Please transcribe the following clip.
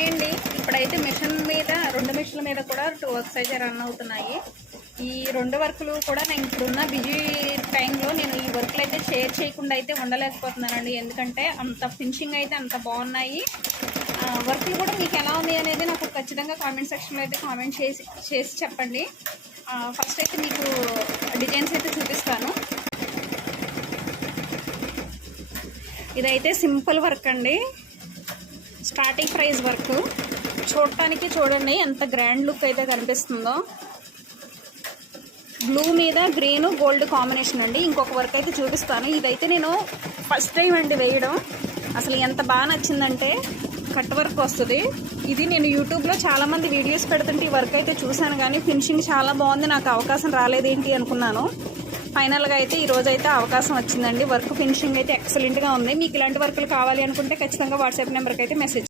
ఉన్నాయండి. ఇప్పుడైతే మిషన్ మీద 2 మిషన్ల మీద కూడా 2 వర్క్స్ అయితే రన్ అవుతున్నాయి. ఈ 2 వర్కులు కూడా నేను ఇప్పుడున్న బిజీ టైంలో నేను ఈ వర్క్లు అయితే షేర్ చేయకుండా అయితే ఉండలేకపోతున్నానండి. ఎందుకంటే అంత ఫినిషింగ్ అయితే అంత బాగున్నాయి. వర్క్లు కూడా మీకు ఎలా ఉంది అనేది నాకు ఖచ్చితంగా కామెంట్ సెక్షన్లో అయితే కామెంట్ చేసి చెప్పండి. ఫస్ట్ అయితే మీకు డిజైన్స్ అయితే చూపిస్తాను. ఇదైతే సింపుల్ వర్క్ అండి, స్టార్టింగ్ ప్రైస్ వర్క్. చూడటానికి చూడండి ఎంత గ్రాండ్ లుక్ అయితే కనిపిస్తుందో. బ్లూ మీద గ్రీన్ గోల్డ్ కాంబినేషన్ అండి. ఇంకొక వర్క్ అయితే చూపిస్తాను. ఇదైతే నేను ఫస్ట్ టైం అండి వేయడం. అసలు ఎంత బాగా నచ్చిందంటే కట్ వర్క్ వస్తుంది. ఇది నేను యూట్యూబ్లో చాలామంది వీడియోస్ పెడుతుంటే ఈ వర్క్ అయితే చూశాను, కానీ ఫినిషింగ్ చాలా బాగుంది. నాకు అవకాశం రాలేదేంటి అనుకున్నాను. ఫైనల్గా అయితే ఈరోజు అయితే అవకాశం వచ్చిందండి. వర్క్ ఫినిషింగ్ అయితే ఎక్సలెంట్గా ఉంది. మీకు ఇలాంటి వర్కులు కావాలి అనుకుంటే ఖచ్చితంగా వాట్సాప్ నెంబర్కి అయితే మెసేజ్